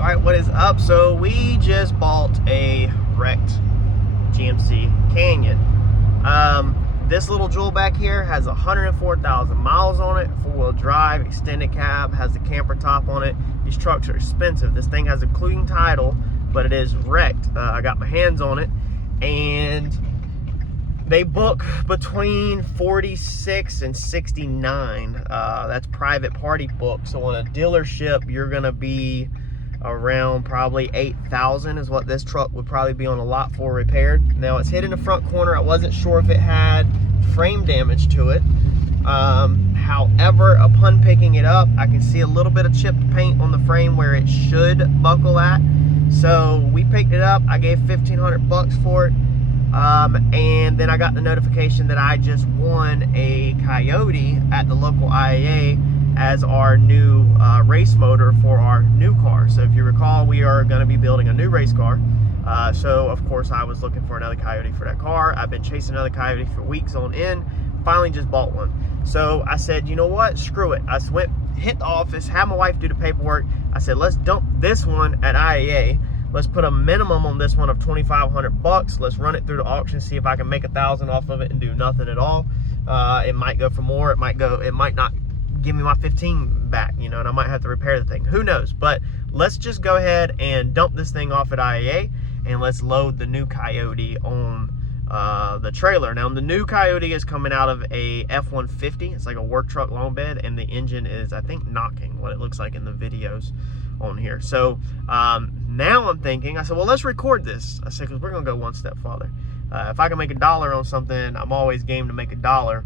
All right, what is up? So we just bought a wrecked GMC Canyon. This little jewel back here has 104,000 miles on it, four-wheel drive, extended cab, has the camper top on it. These trucks are expensive. This thing has a clean title, but it is wrecked. I got my hands on it, and they book between 46 and 69. That's private party book. So on a dealership, you're gonna be around probably 8,000 is what this truck would probably be on a lot for repaired. Now it's hit in the front corner. I wasn't sure if it had frame damage to it. However, upon picking it up, I can see a little bit of chipped paint on the frame where it should buckle at. So we picked it up. I gave 1,500 bucks for it. And then I got the notification that I just won a Coyote at the local IAA as our new race motor for our new car. So if you recall, we are going to be building a new race car. So of course I was looking for another Coyote for that car. I've been chasing another Coyote for weeks on end. Finally just bought one. So I said, you know what, screw it. I went, hit the office, had my wife do the paperwork. I said, let's dump this one at IAA. Let's put a minimum on this one of 2,500 bucks. Let's run it through the auction, see if I can make 1,000 off of it and do nothing at all. It might go for more. It might not give me my 15 back, you know, and I might have to repair the thing. Who knows? But let's just go ahead and dump this thing off at IAA, and let's load the new Coyote on the trailer. Now the new Coyote is coming out of a F-150. It's like a work truck long bed, and the engine is, I think, knocking, what it looks like in the videos on here. So now I'm thinking, I said, well, let's record this. I said, because we're gonna go one step farther. If I can make $1 on something, I'm always game to make $1.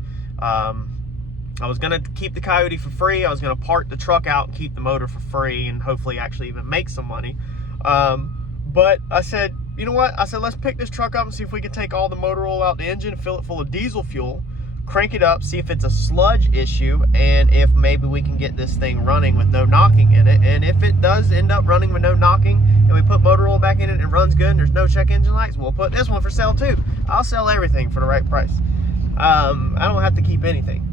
I was gonna keep the Coyote for free. I was gonna park the truck out and keep the motor for free, and hopefully actually even make some money. But I said, you know what? I said, let's pick this truck up and see if we can take all the motor oil out the engine, fill it full of diesel fuel, crank it up, see if it's a sludge issue, and if maybe we can get this thing running with no knocking in it. And if it does end up running with no knocking, and we put motor oil back in it and it runs good and there's no check engine lights, we'll put this one for sale too. I'll sell everything for the right price. I don't have to keep anything.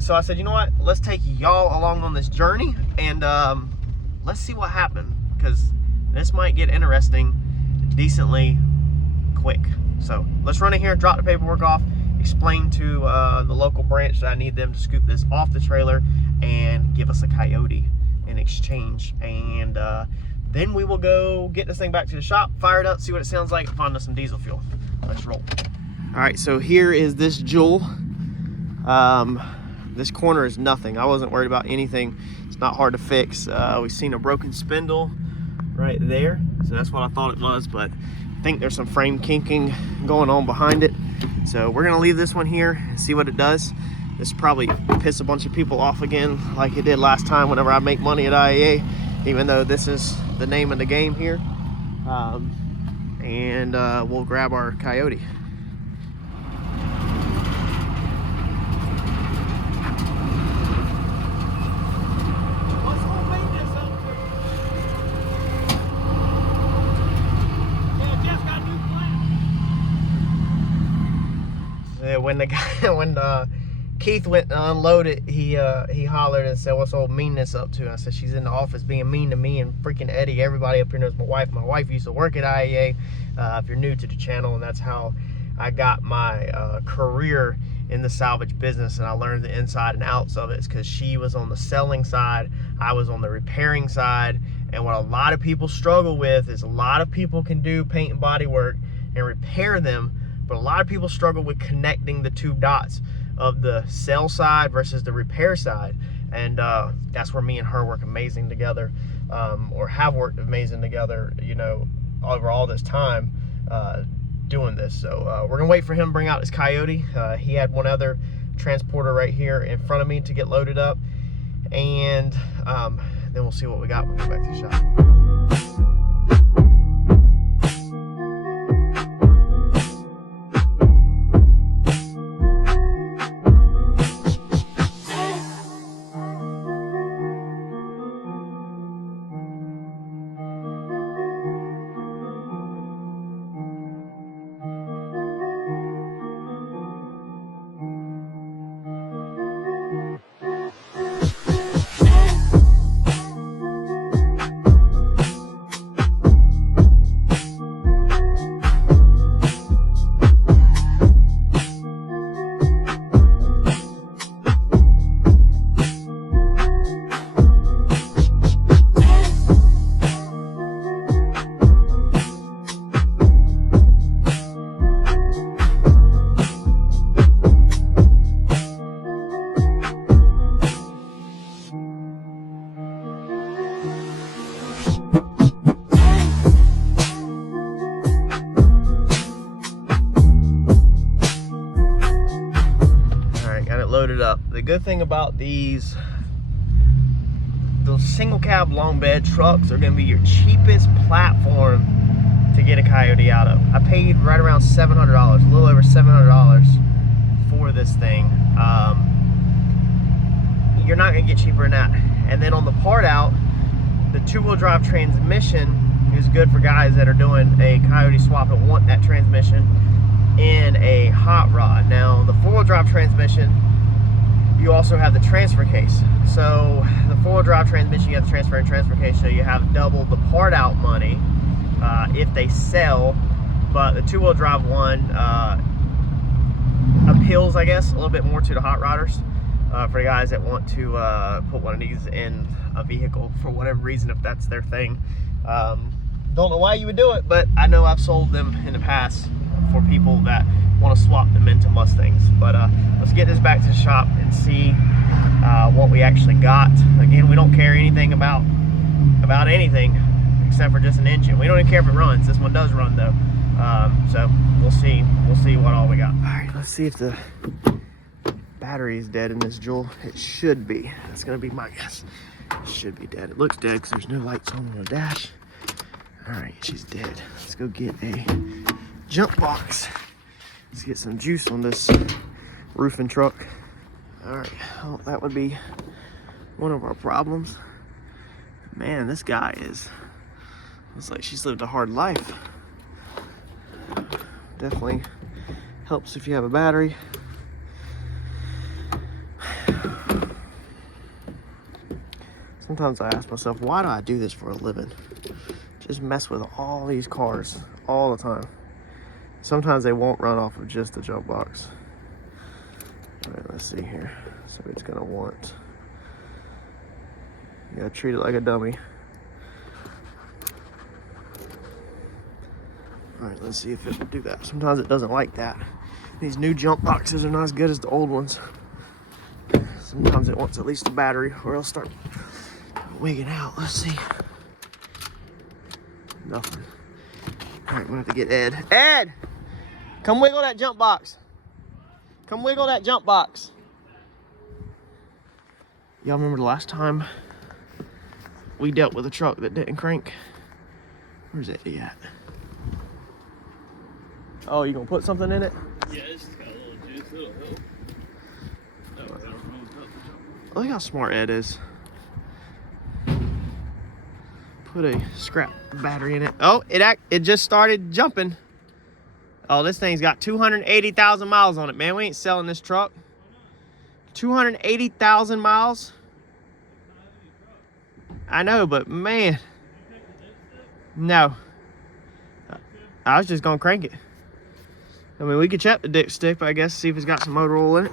So I said, you know what? Let's take y'all along on this journey, and let's see what happened, because this might get interesting decently quick. So let's run in here, drop the paperwork off, explain to the local branch that I need them to scoop this off the trailer and give us a Coyote in exchange. And then we will go get this thing back to the shop, fire it up, see what it sounds like, and find us some diesel fuel. Let's roll. All right, so here is this jewel. This corner is nothing. I wasn't worried about anything. It's not hard to fix. We've seen a broken spindle right there, so that's what I thought it was, but I think there's some frame kinking going on behind it. So we're gonna leave this one here and see what it does. This probably piss a bunch of people off again like it did last time whenever I make money at IAA, even though this is the name of the game here. And we'll grab our Coyote. When Keith went to unload it, he hollered and said, what's old meanness up to? I said, she's in the office being mean to me and freaking Eddie. Everybody up here knows my wife. My wife used to work at IAA, if you're new to the channel, and that's how I got my career in the salvage business, and I learned the inside and outs of it. It's because she was on the selling side, I was on the repairing side. And what a lot of people struggle with is a lot of people can do paint and body work and repair them, but a lot of people struggle with connecting the two dots of the sell side versus the repair side. And that's where me and her work amazing together, or have worked amazing together, you know, over all this time doing this. So we're gonna wait for him to bring out his Coyote. He had one other transporter right here in front of me to get loaded up, and then we'll see what we got when we get back to the shop. the good thing about those single cab long bed trucks are going to be your cheapest platform to get a Coyote out of. I paid right around $700, a little over $700 for this thing. You're not going to get cheaper than that. And then on the part out, the 2-wheel drive transmission is good for guys that are doing a Coyote swap and want that transmission in a hot rod. Now, the 4-wheel drive transmission, you also have the transfer case. So the 4-wheel drive transmission, you have the transfer and transfer case, so you have double the part out money if they sell. But the 2-wheel drive one appeals, I guess, a little bit more to the hot rodders, for the guys that want to put one of these in a vehicle for whatever reason, if that's their thing. Don't know why you would do it, but I know I've sold them in the past for people that want to swap them into Mustangs. But let's get this back to the shop and see what we actually got. Again, we don't care anything about anything except for just an engine. We don't even care if it runs. This one does run though. So we'll see what all we got. All right, let's see if the battery is dead in this Jewel. It should be. That's gonna be my guess. It should be dead. It looks dead because there's no lights on the dash. All right, she's dead. Let's go get a jump box. Let's get some juice on this roofing truck. All right, well, that would be one of our problems. Man, this guy looks like she's lived a hard life. Definitely helps if you have a battery. Sometimes I ask myself, why do I do this for a living? Just mess with all these cars all the time. Sometimes they won't run off of just the jump box. All right, let's see here. So it's gonna want, you gotta treat it like a dummy. All right, let's see if it will do that. Sometimes it doesn't like that. These new jump boxes are not as good as the old ones. Sometimes it wants at least a battery or it'll start wigging out. Let's see. Nothing. All right, we're gonna have to get Ed. Ed! Come wiggle that jump box. Come wiggle that jump box. Y'all remember the last time we dealt with a truck that didn't crank? Where's Eddie at? Oh, you gonna put something in it? Yeah, it's just got a little juice. It'll help. Look how smart Ed is. Put a scrap battery in it. Oh, it just started jumping. Oh, this thing's got 280,000 miles on it, man. We ain't selling this truck. 280,000 miles. I know, but man. No. I was just gonna crank it. I mean, we could check the dipstick, but I guess see if it's got some motor oil in it.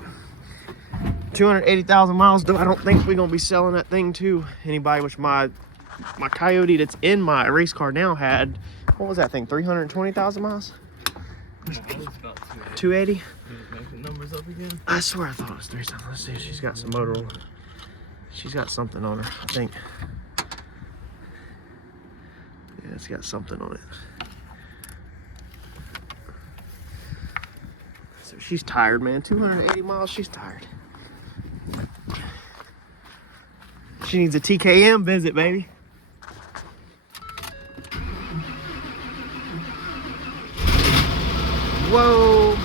280,000 miles, though. I don't think we're gonna be selling that thing to anybody, which my Coyote that's in my race car now had, what was that thing, 320,000 miles? 280? Making numbers up again? I swear I thought it was 3 something. Let's see if she's got some motor oil. She's got something on her, I think. Yeah, it's got something on it. So she's tired, man. 280 miles, she's tired. She needs a TKM visit, baby. Whoa,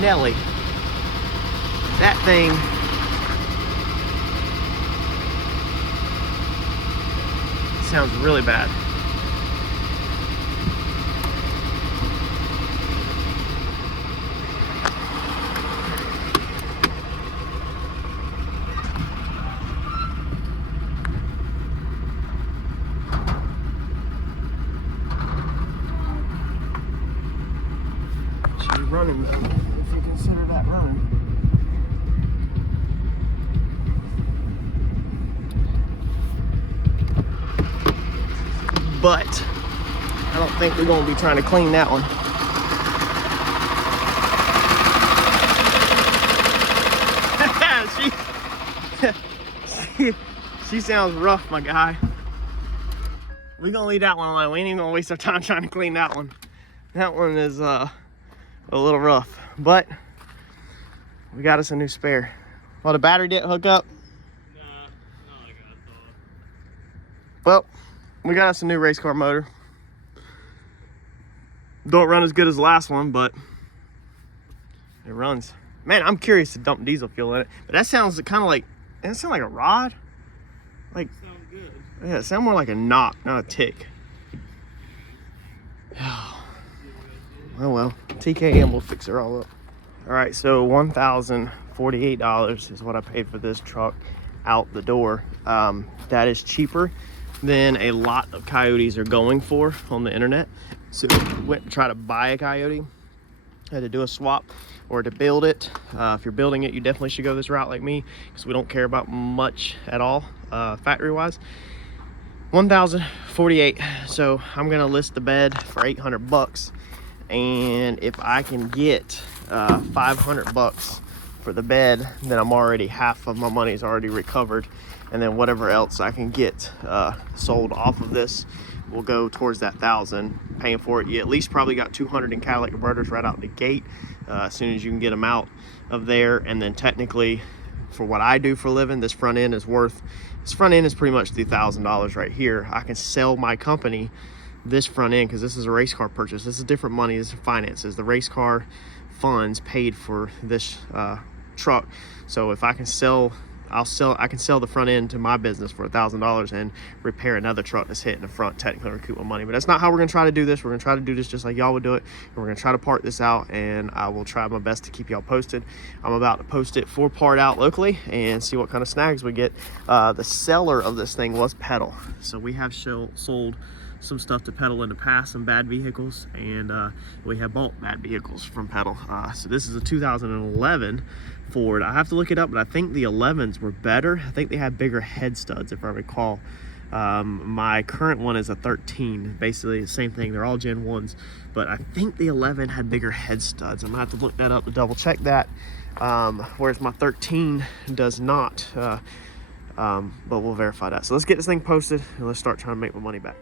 Nelly. That thing. Sounds really bad. Running, if you consider that running. But I don't think we're gonna be trying to clean that one. she sounds rough, my guy. We're gonna leave that one alone. We ain't even gonna waste our time trying to clean that one. That one is a little rough, but we got us a new spare. Well, the battery didn't hook up. Nah, not like I thought. Well, we got us a new race car motor. Don't run as good as the last one, but it runs. Man, I'm curious to dump diesel fuel in it. But that sounds kind of like, doesn't it sound like a rod? Like, Sound good. yeah, it sounds more like a knock, not a tick. Oh well, TKM will fix it all up. All right, so $1,048 is what I paid for this truck out the door. That is cheaper than a lot of Coyotes are going for on the internet. So went to try to buy a Coyote, had to do a swap or to build it. If you're building it, you definitely should go this route like me, because we don't care about much at all factory wise. $1,048. So I'm gonna list the bed for 800 bucks, and if I can get 500 bucks for the bed, then I'm already, half of my money is already recovered, and then whatever else I can get sold off of this will go towards that 1,000. Paying for it, you at least probably got 200 in catalytic converters right out the gate as soon as you can get them out of there. And then technically, for what I do for a living, this front end is pretty much the $1,000 right here. I can sell my company this front end, because this is a race car purchase. This is different money. This is finances. The race car funds paid for this truck. So if I can sell, I can sell the front end to my business for $1,000 and repair another truck that's hitting the front, technically recoup my money. But that's not how we're gonna try to do this. We're gonna try to do this just like y'all would do it. And we're gonna try to part this out, and I will try my best to keep y'all posted. I'm about to post it for part out locally and see what kind of snags we get. The seller of this thing was Pedal. So we have sold some stuff to Pedal in the past, some bad vehicles, and we have bought bad vehicles from Pedal. So this is a 2011 Ford. I have to look it up, but I think the 11s were better. I think they had bigger head studs, if I recall. My current one is a 13, basically the same thing. They're all Gen 1s, but I think the 11 had bigger head studs. I'm gonna have to look that up to double check that, whereas my 13 does not, but we'll verify that. So let's get this thing posted and let's start trying to make my money back.